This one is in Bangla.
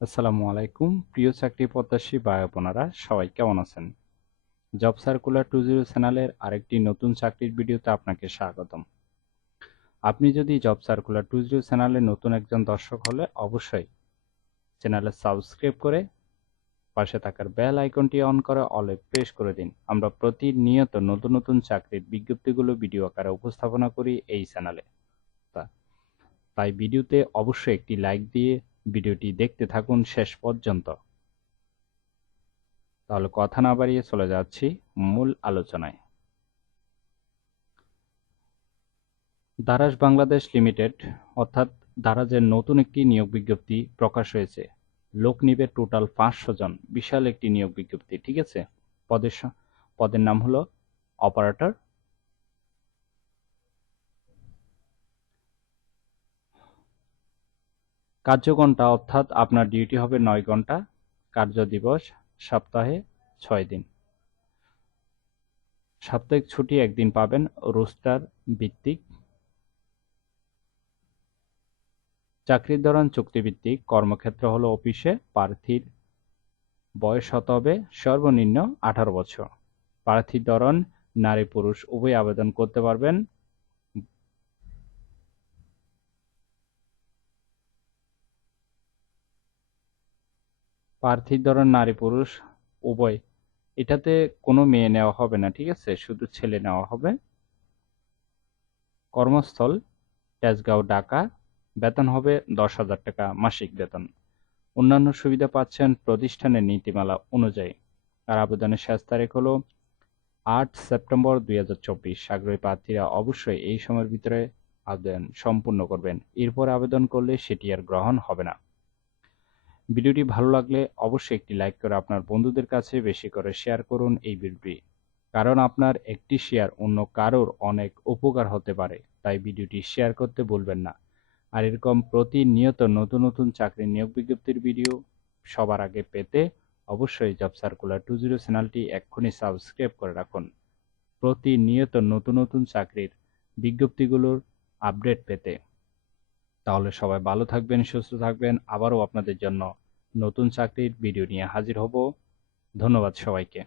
আসসালামু আলাইকুম প্রিয় চাকরি প্রত্যাশী ভাই বোনেরা, সবাই কেমন আছেন? জব সার্কুলার 20 চ্যানেলের আরেকটি নতুন চাকরির ভিডিওতে আপনাকে স্বাগতম। আপনি যদি জব সার্কুলার 20 চ্যানেলে নতুন একজন দর্শক হলে অবশ্যই চ্যানেলে সাবস্ক্রাইব করে পাশে থাকার বেল আইকনটি অন করে অলে প্রেস করে দিন। আমরা প্রতিনিয়ত নতুন নতুন চাকরির বিজ্ঞপ্তিগুলো ভিডিও আকারে উপস্থাপনা করি এই চ্যানেলে। তাই ভিডিওতে অবশ্যই একটি লাইক দিয়ে ভিডিওটি দেখতে থাকুন শেষ পর্যন্ত। তাহলে কথা না বাড়িয়ে চলে যাচ্ছি মূল আলোচনায়। দারাজ বাংলাদেশ লিমিটেড অর্থাৎ দারাজের নতুন একটি নিয়োগ বিজ্ঞপ্তি প্রকাশ হয়েছে। লোক নিবে টোটাল 500 জন। বিশাল একটি নিয়োগ বিজ্ঞপ্তি, ঠিক আছে। পদের নাম হলো অপারেটর। কার্যঘণ্টা অর্থাৎ আপনার ডিউটি হবে 9 ঘন্টা। কার্য দিবস সপ্তাহে 6 দিন। সাপ্তাহিক ছুটি একদিন পাবেন। রোস্টার ভিত্তিক। চাকরির ধরন চুক্তিভিত্তিক। কর্মক্ষেত্র হলো অফিসে। প্রার্থীর বয়স হতে হবে সর্বনিম্ন 18 বছর। প্রার্থীর ধরন নারী পুরুষ উভয় আবেদন করতে পারবেন। প্রার্থীর ধরন নারী পুরুষ উভয়। এটাতে কোনো মেয়ে নেওয়া হবে না, ঠিক আছে, শুধু ছেলে নেওয়া হবে। কর্মস্থল তেজগাঁও, ঢাকা। বেতন হবে 10,000 টাকা মাসিক বেতন। অন্যান্য সুবিধা পাচ্ছেন প্রতিষ্ঠানের নীতিমালা অনুযায়ী। আর আবেদনের শেষ তারিখ হলো 8 সেপ্টেম্বর 2024। আগ্রহী প্রার্থীরা অবশ্যই এই সময়ের ভিতরে আবেদন সম্পূর্ণ করবেন। এরপর আবেদন করলে সেটি আর গ্রহণ হবে না। ভিডিওটি ভালো লাগলে অবশ্যই একটি লাইক করে আপনার বন্ধুদের কাছে বেশি করে শেয়ার করুন এই ভিডিওটি, কারণ আপনার একটি শেয়ার অন্য কারোর অনেক উপকার হতে পারে। তাই ভিডিওটি শেয়ার করতে ভুলবেন না। আর এরকম প্রতিনিয়ত নতুন নতুন চাকরি নিয়োগ বিজ্ঞপ্তির ভিডিও সবার আগে পেতে অবশ্যই জব সার্কুলার 20 চ্যানেলটি এক্ষুনি সাবস্ক্রাইব করে রাখুন, প্রতিনিয়ত নতুন নতুন চাকরির বিজ্ঞপ্তিগুলোর আপডেট পেতে। তাহলে সবাই ভালো থাকবেন, সুস্থ থাকবেন। আবারও আপনাদের জন্য নতুন চাকরির ভিডিও নিয়ে হাজির হব। ধন্যবাদ সবাইকে।